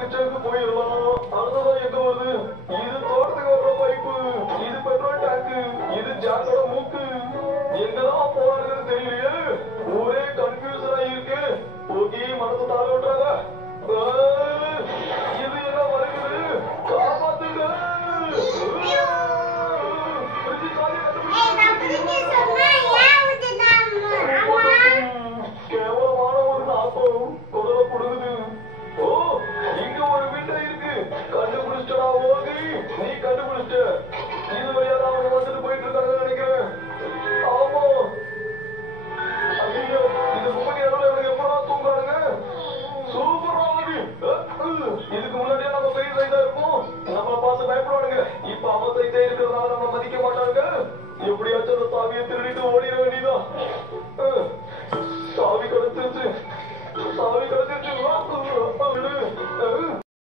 கிச்சனுக்கு போயிடலாம். அடுத்ததான் எங்க வருது? இது தோட்டத்துக்கு வர்ற பைப்பு, இது பெட்ரோல் டேங்கு, இது ஜாக்கோட மூக்கு. எங்கதான் போறாங்கன்னு தெரியலையே, ஒரே கன்ஃபியூசனா இருக்கு. ஓகே மனசு தாங்க